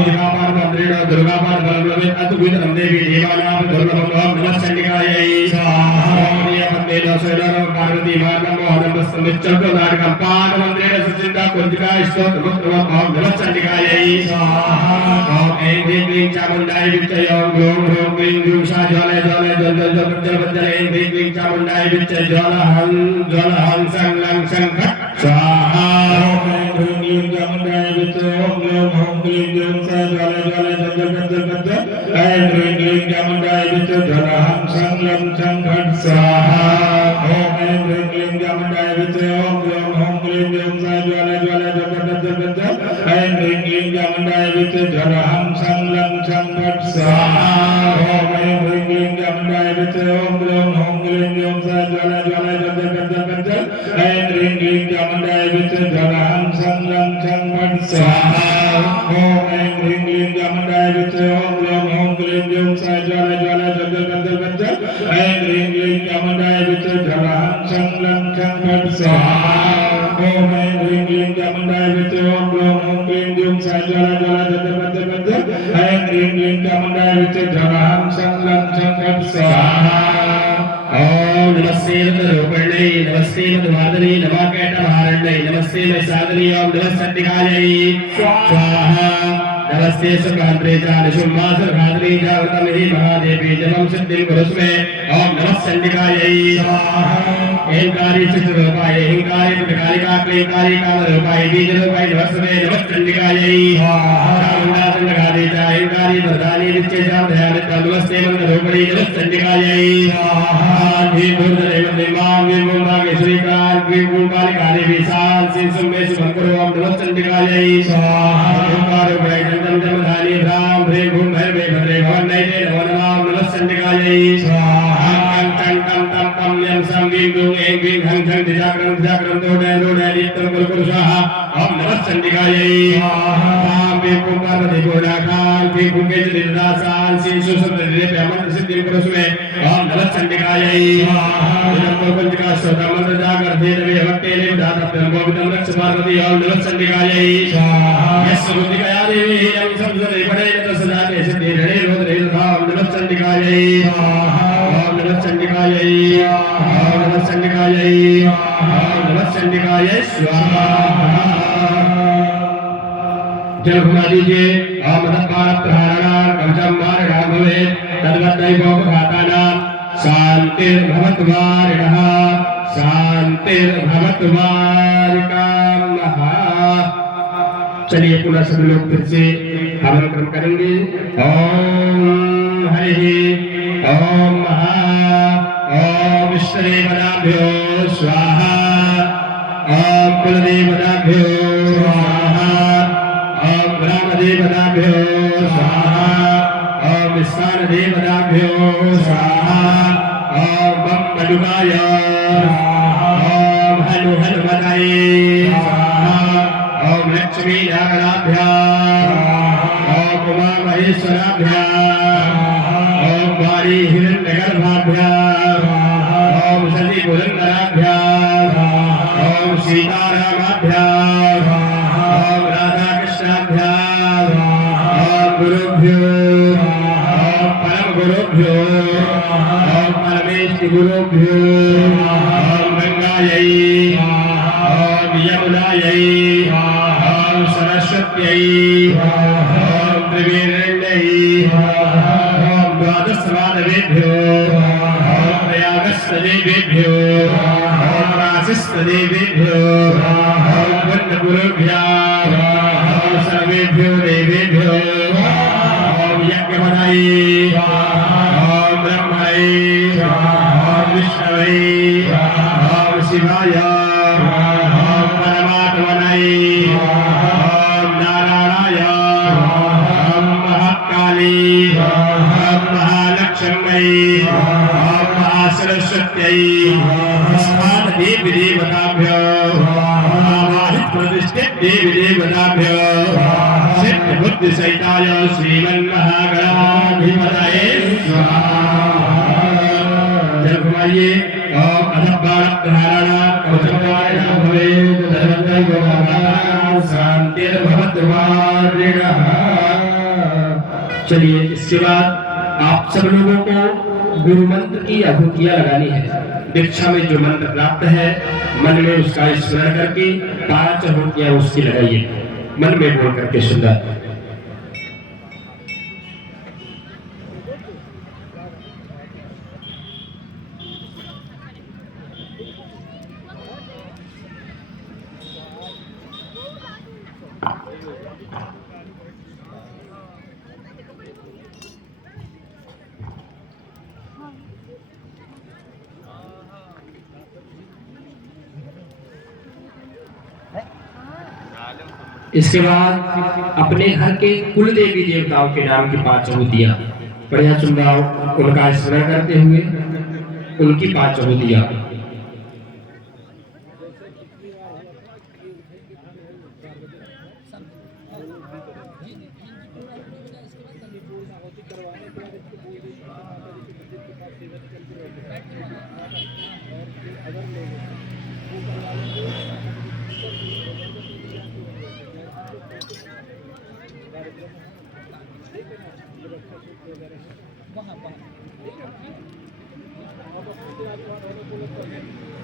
दुर्गापादमन्त्रेण दुर्गापादबलं लभेत् अद्भुतं देवी देवानां दुर्लभं ओम नमः चण्डिकायै स्वाहा वन्दे दशरथं पार्वती मार्गं मोहनं वस्तुमिच्ඡन्तो नाटकं पादमन्त्रेण सुचिन्ता कुञ्जिका स्तोत्रं ओम नमः चण्डिकायै स्वाहा ओम ऐं क्लीं चामुण्डाय विद्महे ओम ग्लौं ह्रौं क्लीं ग्लूं सा ज्वाले ज्वाले जल जल जल जल जल ऐं क्लीं चामुण्डाय विद्महे ज्वालहं सं लं सं फट् स्वाहा ओम ऐं क्लीं चामुण्डाय विद्महे ओम ग्लौं ह्रौं क्लीं ग्लूं सा ज्वाले ज्वाले जल जल जल जल ऐं क्लीं चामुण्डाय विद्महे ज्वालहं सं लं सं फट् स्वाहा ओम ऐं क्लीं चामुण्डाय विद्महे ओम ग्लौं ह्रौं क्लीं ग्लूं सा ज्वाले ज्वाले जल जल जल जल ऐं क्लीं चामुण्डाय विद्महे ज्वालहं सं लं सं फट् स्वाहा ओम ऐं क्लीं चामुण्डाय विद्महे ओम ग्लौं ह्रौं क्लीं ग्लूं सा ज्वाले ज्वाले जल जल जल जल ऐं क्लीं चामुण्डाय विद्महे ज्वालहं सं लं सं फट् स्वाहा ओम ऐं क्लीं चामुण्डाय विद्महे ओम ग्लौं ह्रौं क्लीं ग्लूं सा ज्वाले ज्वाले जल जल जल ऐं क्लीं चामुण्डाय विद्महे ज्वालहं सं लं सं फट् स्वाहा ओम ऐं क्लीं चामुण्डाय विद्महे ओम ग्लौं ह्रौं क्लीं ग्लूं सा ज्वाले ज्वाले जल जल ऐं क्लीं चामुण्डाय विद्महे ज्वालहं सं लं सं फट् स्वाहा ओम नमस्ते रूपिण्यै नमस्ते मधुवादिनी नमः कैटभारण्यै नमस्ते वैशालिनी ओम नमः चण्डिकायै स्वाहा नमस्ते सुकांत्रे चानुषुम्मासुरघातनी जागृतमहि महादेवी जपं सिद्धिं कुरुस्मे ओम नमः चण्डिकायै स्वाहा ऐंकारी चित्ररूपाय ऐंकारी पुटकालिका क्लींकारी कामरूपाय बीजरूपाय नमस्ते नमः चण्डिकायै स्वाहा चामुण्डा चण्डकादि च ऐंकारी वरदानी नित्ये चामध्यानि नमस्ते मन्दरूपिणी नमः चण्डिकायै स्वाहा धी भूर्देव देवां विभुं भागेश्वरीकां विभुं कालिकादि विशाल सिंसुम्बे सुभंकुर ओम नमः चण्डिकायै स्वाहा रूपारूपाय जमधानी भ्राम भ्रे भूम भैरवे भद्रे भवन नैते नमो नमः चण्डिकायै स्वाहा तं तं तं पं यं सं वीं गुं ऐं वीं हं झं दिजाक्रं दोडय दोडय नित्यं कुरु स्वाहा ओम नमः चण्डिकायै स्वाहा विभुं पार्वती गोडाखां विभुं केजरीदासां शिशु सुंदरी ब्रह्मण सिद्धिं कुरुस्मे ओम नमः चण्डिकायै स्वाहा इदं कुञ्जिका स्तोत्रं मंत्र जागर देवी भक्ति देवदाताभ्यं गोविन्दं रक्ष पार्वती ओम नमः चण्डिकायै स्वाहा यस्य कुञ्जिकया देवी हिरं संसदे पडेन तस्सदाते सिद्धि रणे रोदरे ओम नमः चण्डिकायै स्वाहा ओम नमः चण्डिकायै ओम नमः चण्डिकायै ओम नमः चण्डिकायै स्वाहा जल घुमा दीजिए ओम मदन धारणा कवचम वारिणा भवेत् तद्वद्दै गोपघातानां शांतिर्भवत वारिणः शांतिर्भवत वारिकाम। चलिए पुनः सब लोग फिर से हवन क्रम करेंगे। ओम हरि ओम ओम विष्णुदेवताभ्यो स्वाहा ओम कुलदेवताभ्यो स्वाहा ओम ग्रामदेवताभ्यो स्वाहा ओम विश्वानदेवताभ्यो स्वाहा ओम बम मधुकाय ओम हनु हनुमताय स्वाहा ओम लक्ष्मी नारायणाभ्यां ओम उमा महेश्वराभ्यां ओम वारी हिरण्यगर्भाभ्यां ओम सती पुरंदराभ्यां ओम सीतारामाभ्यां ओम राधा कृष्णाभ्यां ओम गुरुभ्यो ओम परम गुरुभ्यो ओम परमेश्वर इष्टगुरुभ्यो ओम गंगायै ओम यमुनायै ओम सरस्वत्यै ओम त्रिवेण्यै ओम द्वादशमानवेभ्यो ओम प्रयागस्तेभ्यो ओम राशिस्तेभ्यो ओम वन्दगुरुभ्यो ओम सर्वेभ्यो देवेभ्यो ओम यज्ञपदायै ओम ब्रह्मणे ओम विष्णवे ओम शिवाय ओम परमात्मने ओम नारायणाय ओम महाकाली ओम महालक्ष्म्यै ओम महासरस्वत्यै स्थान देवी देवताभ्यो आवाहित प्रतिष्ठित देवी देवताभ्यो सिद्ध बुद्धि सहिताय श्रीमन्महागणाधिपतये स्वाहा। जल घुमाइए ओम अधबाणधारण कवचवाय भवेत् धर्मदैव शान्तिर्भवद्वारिणः। चलिए इसके बाद आप सब लोगों को गुरु मंत्र की आहुतियां लगानी है। दीक्षा में जो मंत्र प्राप्त है मन में उसका स्मरण करके 5 आहुतियां उसकी लगाइए, मन में बोल करके। सुंदर इसके बाद अपने घर के कुल देवी देवताओं के नाम की 5 आहुतियां बढ़िया चुनाव उनका स्मरण करते हुए उनकी 5 आहुतियां।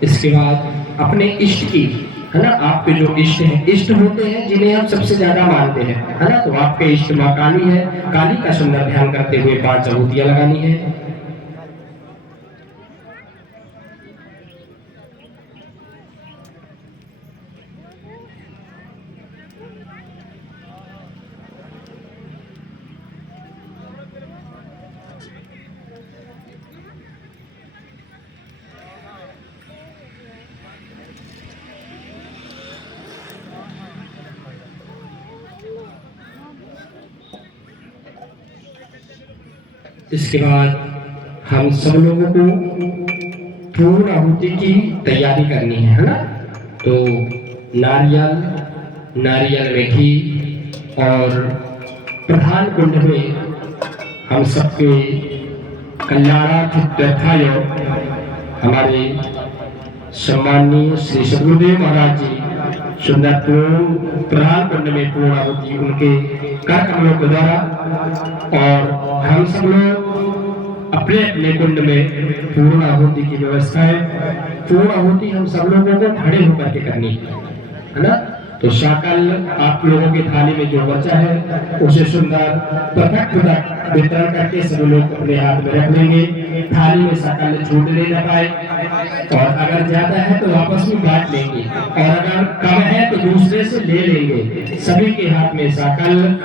इसके बाद अपने इष्ट की, है ना, आपके जो इष्ट हैं, इष्ट होते हैं जिन्हें हम सबसे ज्यादा मानते हैं, है ना, तो आपके इष्ट माँ काली है, काली का सुंदर ध्यान करते हुए 5 आहुतियां लगानी है। इसके बाद हम सब लोगों को पूर्ण आहुति की तैयारी करनी है ना, तो नारियल में घी और प्रधान कुंड में हम सबके कल्याणार्थाय हमारे सम्माननीय श्री सद्गुरुदेव महाराज जी सुंदर प्रधान कुंड में पूर्ण आहुति उनके कर कमलों के द्वारा, और हम सब लोग अपने अपने कुंड में पूर्ण आहुति की व्यवस्था है। पूर्ण आहुति हम सब लोगों को खड़े होकर के करनी है ना, तो शाकल आप लोगों की थाली में जो बचा है उसे सुंदर पृथक वितरण करके सभी लोग अपने हाथ में रख लेंगे। थाली में शाकल छूटने न पाए, और अगर ज्यादा है तो आपस में बांट लेंगे, और अगर कम है तो दूसरे से ले लेंगे। सभी के हाथ में शाकल,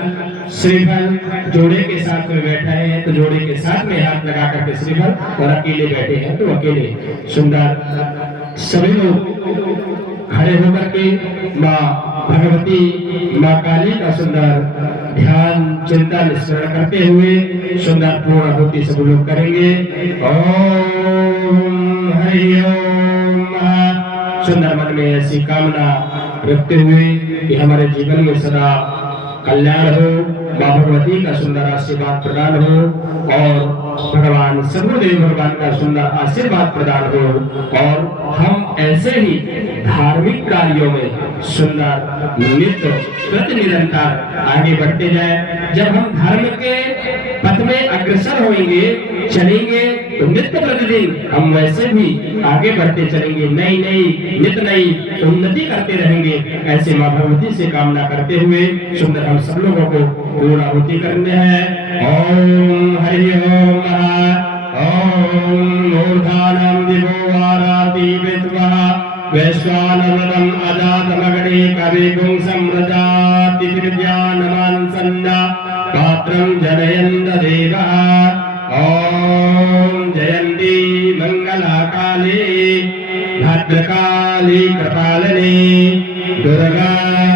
श्रीफल, जोड़े के साथ में बैठा है तो जोड़े के साथ में हाथ लगा करके श्रीफल, और अकेले बैठे हैं तो अकेले। सुंदर सभी लोग खड़े होकर के माँ भगवती, माँ काली का सुंदर ध्यान चिंतन स्मरण करते हुए सुंदर पूर्ण आहुति सब लोग करेंगे। ओम हरि ओम। सुंदर मन में ऐसी कामना रखते हुए कि हमारे जीवन में सदा कल्याण हो, माँ भगवती का सुंदर आशीर्वाद प्रदान हो, और भगवान सद्गुरुदेव भगवान का सुंदर आशीर्वाद प्रदान हो, और हम ऐसे ही धार्मिक कार्यों में सुंदर नित्य प्रति निरंतर आगे बढ़ते जाए। जब हम धर्म के पथ में अग्रसर होंगे चलेंगे तो नित्य प्रतिदिन हम वैसे भी आगे बढ़ते चलेंगे, नई नई नित्य नई उन्नति करते रहेंगे। ऐसे मां भगवती से कामना करते हुए सुंदर हम सब लोगों को पूर्ण आहुति करने हैं। ओम हरि ओम ओम मूर्धानम दिवो वाराति विद्वा वैश्वानरदम अजातमगणे कविगुं सम्रजाति विद्यानवान् सन्ना पात्रं जनयन्त देवः। ओम जयन्ती मंगलाकाले भद्रकाली कृपालिनी दुर्गा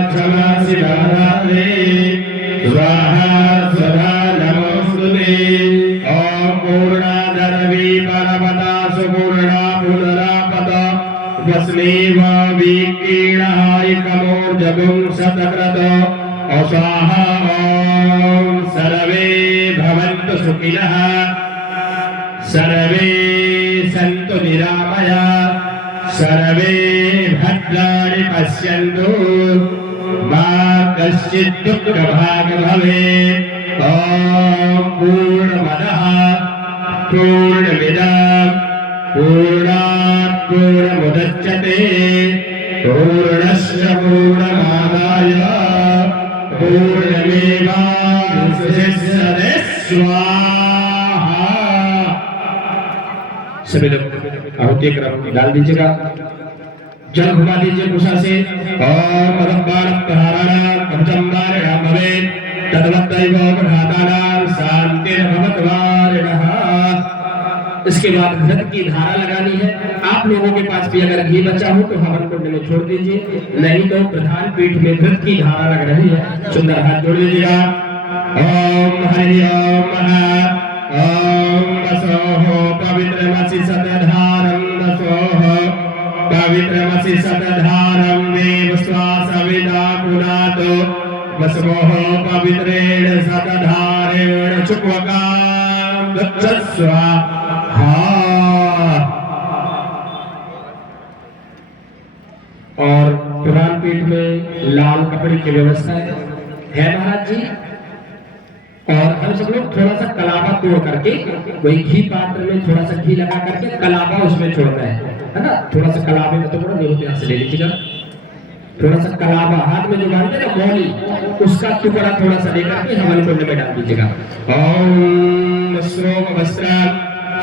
क्षमा शिवा स्वाहा स्वधा नमोस्तुते। ओम पूर्णाधर्वी परमदा सुपूर्णा पुनरापद वस्मेव विकीर्णाय कमोर्जगुं शतक्रत स्वाहा। ओम सर्वे भवन्तु सुखिनः सर्वे सन्तु निरामयाः सर्वे भद्राणि पश्यन्तु मा कश्चित् दुःखभाग् भवेत्। ओम पूर्णमदः पूर्णमिदं पूर्णात् पूर्णमुदच्यते पूर्णस्य पूर्णमादाय पूर्णमेवावशिष्यते। स्वाहा। सभी लोग आहुति डाल दीजिएगा, जल घुमा दीजिए कुशा से। ओम परमबाणप्रहाराणां कवचम्बारिणां भवेत् तद्वत्तैव घातानां शान्तिर्भवत्वारिणः। इसके बाद घृत की धारा लगानी है। आप लोगों के पास भी अगर घी बचा हो तो हवन कुंड में छोड़ दीजिए, नहीं तो प्रधान पीठ में घृत की धारा लग रही है, सुंदर हाथ जोड़ दीजिएगा। ओम हरि ओम ओम वसोः पवित्रमसि सतधारं वसोः पवित्रमसि सतधारं देव श्वासविदा पुनातो वसवोः पवित्रेण सतधारेण चुक्वकां दक्षस्व। और पुराण पीठ में लाल कपड़े की व्यवस्था है महाराज जी। और हम सब लोग थोड़ा सा कलावा तोड़ करके वही घी पात्र में थोड़ा सा घी लगा करके कलावा उसमें छोड़ना है ना। थोड़ा सा कलावे में तो थोड़ा हाथ से ले लीजिएगा, थोड़ा सा कलावा हाथ में जो बांधते ना मौली, उसका टुकड़ा थोड़ा सा लेकर के हवन कुंड में डाल दीजिएगा। ओम श्रोम वस्त्रम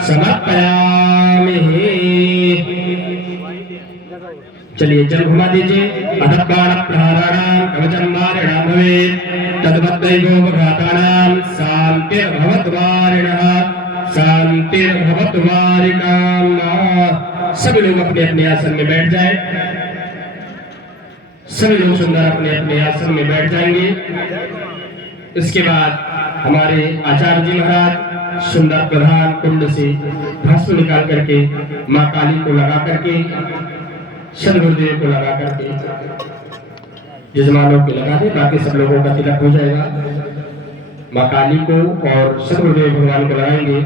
समर्पयामि। चलिए जल घुमा दीजिए। अधबाणप्रहाराणां कवचम्बारिणां भवेत् तद्वत्तैव घातानां शान्तिर्भवत्वारिणः शान्तिर्भवत्वारिकाम्। सभी लोग अपने अपने आसन में बैठ जाएं। सभी लोग सुंदर अपने अपने आसन में बैठ जाएंगे। इसके बाद हमारे आचार्य जी महाराज सुंदर प्रधान कुंड से भस्म निकाल करके माँ काली को लगा करके, सदगुरुदेव को लगा करके यजमानों को लगा दे, बाकी सब लोगों का तिलक हो जाएगा। माँ काली को और सदगुरुदेव भगवान को लगाएंगे।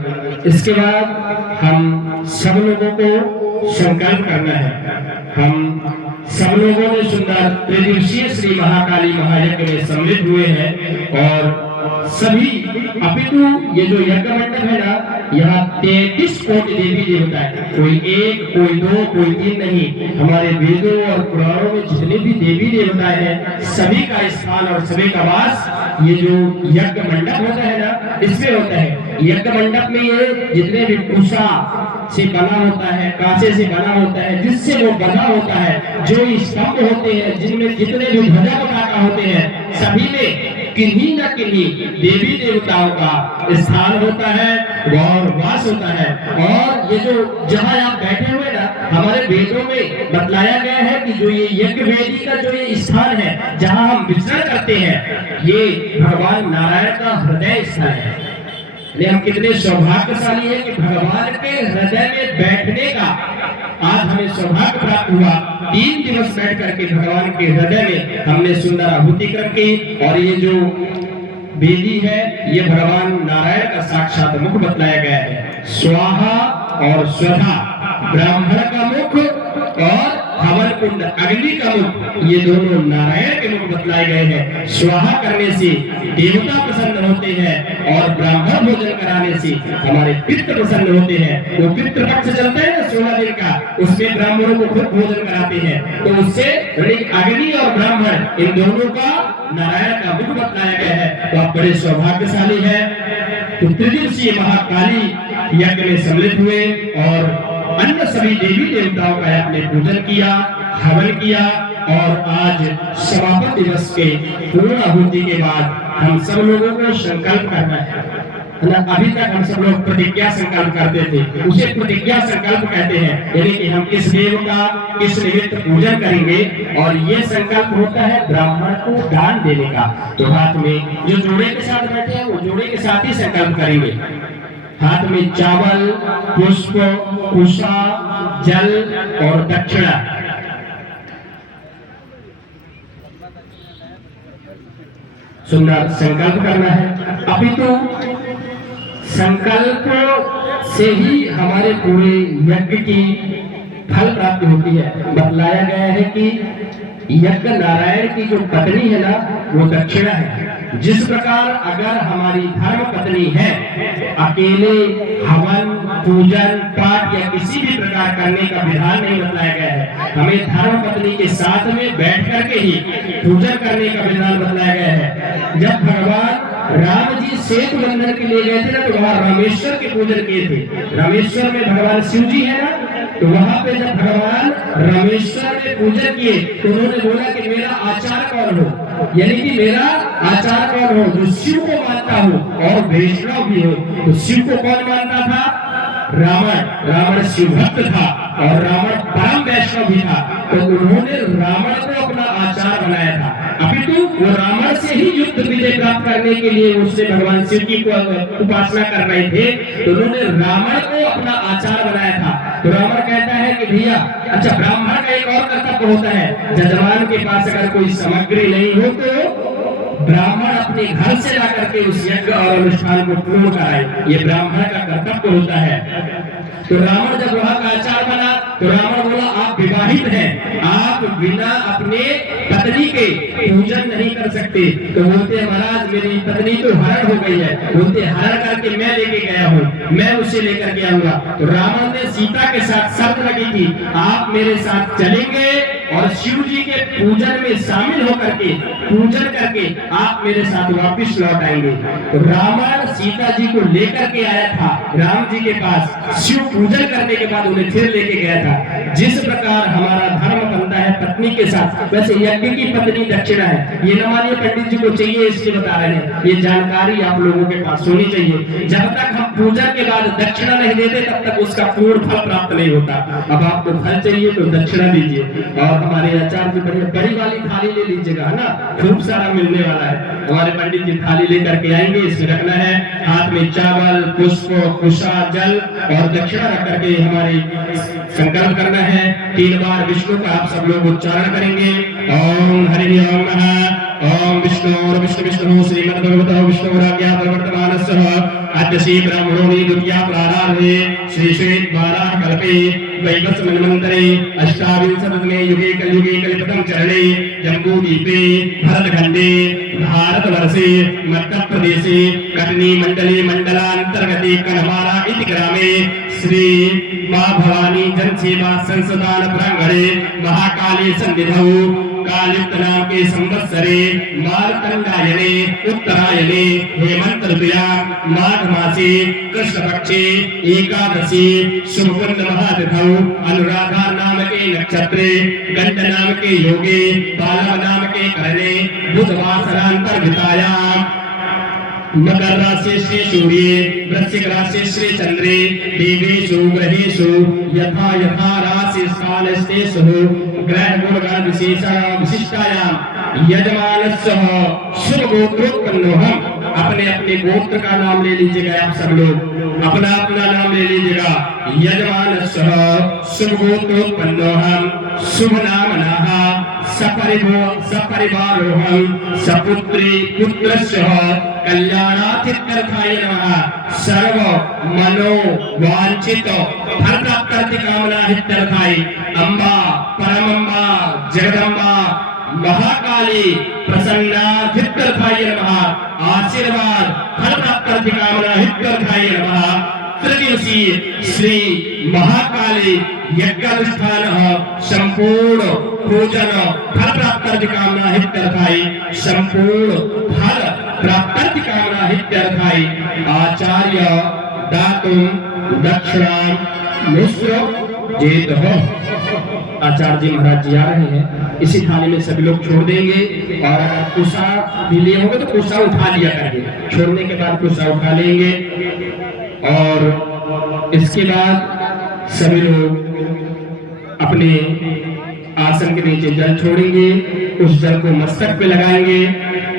इसके बाद हम सब लोगों को संकल्प करना है। हम सब लोगों ने सुंदर त्रिदिवसीय श्री महाकाली महायज्ञ में सम्मिलित हुए हैं और सभी अपितु ये जो यज्ञ मंडप है ना, यहाँ 33 कोटि देवी देवता है, कोई एक, कोई दो, कोई तीन नहीं। हमारे वेदों और पुराणों में जितने भी देवी देवता है सभी का स्थान और सभी का वास ये जो यज्ञ मंडप होता है ना, इसमें होता है। यज्ञ मंडप में ये जितने भी कुशा से बना होता है, कांसे से बना होता है, जिससे वो बना होता है, जो स्तंभ होते हैं, जिनमें जितने भी ध्वजा पताका होते हैं, सभी में किन्हीं न किन्हीं देवी देवताओं का स्थान होता है और वास होता है। और ये जो जहाँ आप बैठे हुए ना, हमारे वेदों में बतलाया गया है कि जो ये यज्ञ वेदी का जो ये स्थान है जहाँ हम विचरण करते हैं, ये भगवान नारायण का हृदय स्थल है। हम कितने सौभाग्यशाली हैं कि भगवान के हृदय में बैठने का आज हमें सौभाग्य प्राप्त हुआ। 3 दिवस बैठ करके भगवान के हृदय में हमने सुंदर आहुति करके, और ये जो वेदी है ये भगवान नारायण का साक्षात मुख बतलाया गया है। स्वाहा और स्वधा ब्राह्मण का मुख और हवन कुंड अग्नि का मुख, ये दोनों नारायण के मुख बतलाए गए हैं। स्वाहा करने से देवता प्रसन्न होते हैं और ब्राह्मण भोजन कराने से हमारे पितृ प्रसन्न होते हैं। वो पितृ पक्ष चलता है ना 16 दिन का, उसमें ब्राह्मणों को खुद भोजन कराते हैं, तो उससे अग्नि और ब्राह्मण इन दोनों का नारायण का मुख बतलाया गया है। तो आप बड़े सौभाग्यशाली है। तो त्रिदिवसीय महाकाली यज्ञ में सम्मिलित हुए और अन्य सभी देवी देवताओं का आपने पूजन किया, हवन किया और आज समापन दिवस के पूर्ण आहुति के बाद हम सब लोगों को संकल्प करना है ना। अभी तक हम सब लोग प्रतिज्ञा संकल्प करते थे, उसे प्रतिज्ञा संकल्प कहते हैं, यानी कि हम किस देव का किस निमित्त पूजन करेंगे और ये संकल्प होता है ब्राह्मण को दान देने का। तो हाथ में जो जोड़े के साथ बैठे हैं वो जोड़े के साथ ही संकल्प करेंगे। हाथ में चावल, पुष्प, कुशा, जल और दक्षिणा, सुंदर संकल्प करना है। अभी तो संकल्प से ही हमारे पूरे यज्ञ की फल प्राप्ति होती है। बतलाया गया है कि यज्ञ नारायण की जो पत्नी है ना वो दक्षिणा है। जिस प्रकार अगर हमारी धर्म पत्नी है, अकेले हवन पूजन पाठ या किसी भी प्रकार करने का विधान नहीं बतलाया गया है, हमें धर्म पत्नी के साथ में बैठ करके ही पूजन करने का विधान बतलाया गया है। जब भगवान राम जी सेतु बंधन के लिए गए थे ना, तो वहां रामेश्वर के पूजन किए थे। रामेश्वर में भगवान शिव जी है ना, तो वहां पे जब भगवान रामेश्वर में पूजन किए तो उन्होंने बोला कि मेरा आचार कौन हो, यानी कि मेरा आचार कौन हो जो शिव को मानता हो और वैष्णव भी हो। तो शिव को कौन मानता था? रावण शिव भक्त था और रावण परम वैष्णव भी था। तो उन्होंने रावण को अपना आचार बनाया था। अभी तो वो रावण से ही युद्ध विजय प्राप्त करने के लिए उससे भगवान शिव की उपासना कर रहे थे, तो उन्होंने रावण को अपना आचार बनाया था। तो रावण कहता है कि भैया, अच्छा ब्राह्मण का एक और कर्तव्य होता है, जजमान के पास अगर कोई सामग्री नहीं हो तो ब्राह्मण अपने घर से ला करके उस यज्ञ और अनुष्ठान को पूर्ण कराए, ये ब्राह्मण का कर्तव्य होता है। तो रावण जब वहां का आचार बना तो रावण बोला आप विवाहित हैं, आप बिना अपने पत्नी के पूजन नहीं कर सकते। तो बोलते महाराज मेरी पत्नी तो हरण हो गई है, बोलते हरण करके मैं लेके गया हूँ, मैं उसे लेकर के आऊंगा। तो रावण ने सीता के साथ शर्त लगी थी, आप मेरे साथ चलेंगे और शिव जी के पूजन में शामिल होकर के पूजन करके आप मेरे साथ वापस लौट आएंगे। तो रावण सीता जी को लेकर के आया था राम जी के पास, शिव पूजन करने के बाद उन्हें फिर लेके गया था। जिस प्रकार हमारा धर्म बनता है पत्नी के साथ, वैसे यज्ञ की पत्नी दक्षिणा है। ये न मानिए पंडित जी को चाहिए इसलिए बता रहे हैं, ये जानकारी आप लोगों के पास होनी चाहिए। जब तक हम पूजन के बाद दक्षिणा नहीं देते तब तक उसका पूर्ण फल प्राप्त नहीं होता। अब आपको फल चाहिए तो दक्षिणा दीजिए और हमारे आचार्य जी बड़ी वाली थाली ले लीजिएगा, है ना, खूब सारा मिलने वाला है। हमारे पंडित जी थाली लेकर के आएंगे, इसमें रखना है हाथ में चावल, पुष्प, कुशा, जल और दक्षिणा रख करके हमारे संकल्प करना है। 3 बार विष्णु का आप सब लोग उच्चारण करेंगे। ओम हरि ओम नमः। ओम विष्णु विष्णु श्रीमद्भगवतो विष्णुराज्ञा प्रवर्तमानस्य अद्य श्री ब्रह्मणोनि द्वितीया प्रारंभे श्री श्वेत द्वारा कल्पे वैवस्वत मन्वन्तरे अष्टाविंशतितमे युगे कलियुगे कलिप्रथम चरणे जम्बूद्वीपे भरतखण्डे भारतवर्षे मध्य प्रदेशे कटनी मंडले मंडलांतर्गते कन्हमारा इति ग्रामे श्री मां भवानी जन सेवा संस्थान प्रांगणे महाकाली सन्निधौ कालिप्त नाम के संवत्सरे मार्तंडायने उत्तरायणे हेमंत ऋतुयां माघ मासे कृष्ण पक्षे एकादशी शुभकुंड महातिथौ अनुराधा नाम के नक्षत्रे गंड नाम के योगे बालव नाम के करणे बुधवासरांतर्गतायां मकर राशि श्री सूर्ये वृश्चिक राशि श्री चंद्रे देवेषु ग्रहेषु यथा यथा राशि स्थानेषु ग्रह गुण विशिष्टायाम यजमानस्य शुभ गोत्रोत्पन्नोहम्। अपने अपने गोत्र का नाम ले लीजिएगा, आप सब लोग अपना अपना नाम ले लीजिएगा। यजमानस्य शुभ गोत्रोत्पन्नोहम् शुभ नामनः सपरिवारोहम् सपुत्री पुत्रस्य कल्याणार्थाय नमः। सर्व मनो वांछित फल प्राप्ति कामना हित्यर्थाय अम्बा परम जगदम्बा महाकाली प्रसन्नाधित्यर्थाय नमः आशीर्वाद फल प्राप्ति कामना हित्यर्थाय नमः तृतीयसी श्री महाकाली यज्ञानुष्ठान संपूर्ण पूजन फल प्राप्ति कामना हित्यर्थाय संपूर्ण फल प्राप्ति कामना हित्यर्थाय आचार्य दातुम दक्षिणा मिश्र जेत आचार्य जी महाराज जी आ रहे हैं। इसी थाली में सभी लोग छोड़ देंगे और अगर कुशा भी लिए होंगे तो कुशा उठा लिया करेंगे, छोड़ने के बाद कुशा उठा लेंगे और इसके बाद सभी लोग अपने आसन के नीचे जल छोड़ेंगे, उस जल को मस्तक पे लगाएंगे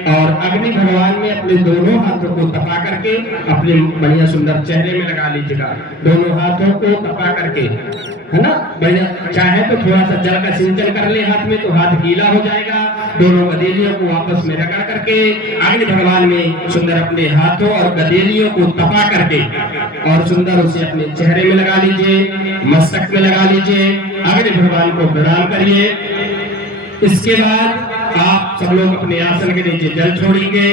और अग्नि भगवान में अपने दोनों हाथों को तपा करके अपने बढ़िया सुंदर चेहरे में लगा लीजिएगा। दोनों हाथों को तपा करके, है ना, बढ़िया। चाहे तो थोड़ा सा जल का सिंचन कर ले हाथ में तो हाथ गीला हो जाएगा। दोनों गदेलियों को आपस में रगड़ करके अग्नि भगवान में सुंदर अपने हाथों और गदेलियों को तपा करके और सुंदर उसे अपने चेहरे में लगा लीजिए, मस्तक में लगा लीजिए, अग्नि भगवान को प्रणाम करिए। इसके बाद आप सब लोग अपने आसन के नीचे जल छोड़ेंगे,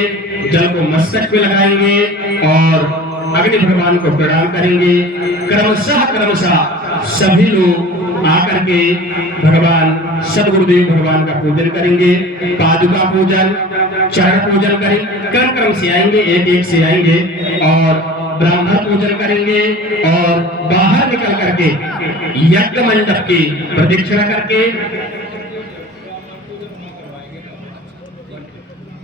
जल को मस्तक पे लगाएंगे और अग्नि भगवान को प्रणाम करेंगे। क्रमशः सभी लोग आकर के भगवान सदगुरुदेव भगवान का पूजन करेंगे, पादुका पूजन, चरण पूजन करेंगे, क्रम से आएंगे, एक एक से आएंगे और ब्राह्मण पूजन करेंगे और बाहर निकल करके यज्ञ मंडप की प्रदक्षिणा करके,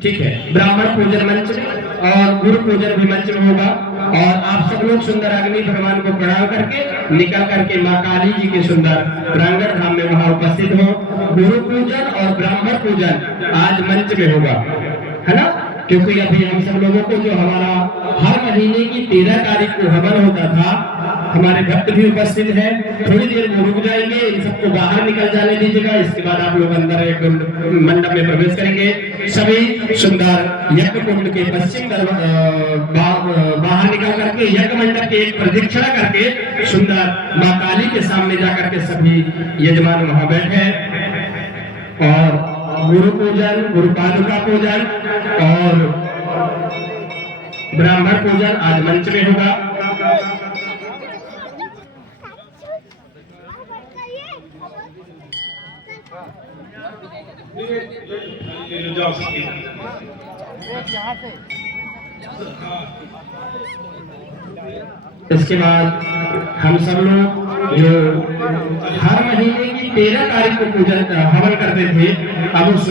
ठीक है, ब्राह्मण पूजन मंच में और गुरु पूजन भी मंच में होगा और आप सब लोग सुंदर अग्नि भगवान को प्रणाम करके निकल करके माँ काली जी के सुंदर प्रांगण धाम में वहां उपस्थित हो। गुरु पूजन और ब्राह्मण पूजन आज मंच में होगा, है ना, क्योंकि अभी हम सब लोगों को जो हमारा हर महीने की 13 तारीख को हवन होता था, हमारे भक्त भी उपस्थित हैं। थोड़ी देर वो रुक जाएंगे, इन सबको बाहर निकल जाने दीजिएगा। इसके बाद आप लोग अंदर एक मंडप में प्रवेश करेंगे। सभी सुंदर यज्ञ कुंड के पश्चिम बाहर निकल करके यज्ञ मंडप के एक प्रदक्षिणा करके सुंदर माँ काली के सामने जाकर के सभी यजमान वहां बैठे और गुरु पूजन, गुरु पादुका पूजन और ब्राह्मण पूजन आज मंच में होगा। इसके बाद हम सब लोग जो हर महीने की 13 तारीख को पूजन हवन करते थे, अब उस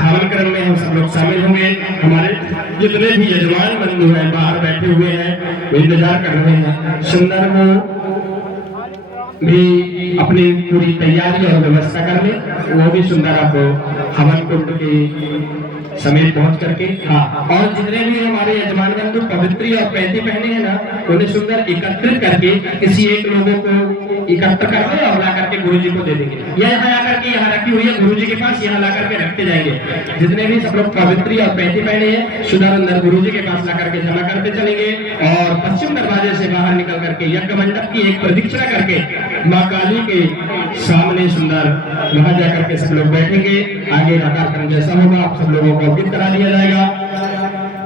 हवन क्रम में हम सब लोग शामिल होंगे। हमारे जितने भी यजमान बंधु हैं बाहर बैठे हुए हैं, वो इंतजार कर रहे हैं। सुंदर वो भी अपनी पूरी तैयारी और व्यवस्था कर ले, वो भी सुंदर आपको हवन कुंड के समेत पहुंच करके, हाँ, और जितने भी हमारे यजमान बंधु पवित्री और पैंती पहने हैं ना, उन्हें सुंदर एकत्रित करके किसी एक लोगों को इकट्ठा करके और ला करके गुरु जी को दे देंगे। या यहाँ आकर के यहाँ रखी हुई है गुरु जी के पास, यहाँ ला करके रखते जाएंगे। जितने भी सब लोग पवित्री और पैंती पहने हैं सुंदर अंदर गुरु जी के पास ला करके जमा करते चलेंगे और पश्चिम दरवाजे से बाहर निकल करके यज्ञ मंडप की एक प्रदक्षिणा करके माँ काली के सामने सुंदर वहां जाकर के सब लोग बैठेंगे। आगे कार्यक्रम जैसा होगा आप सब लोगों को अवगत करा दिया जाएगा।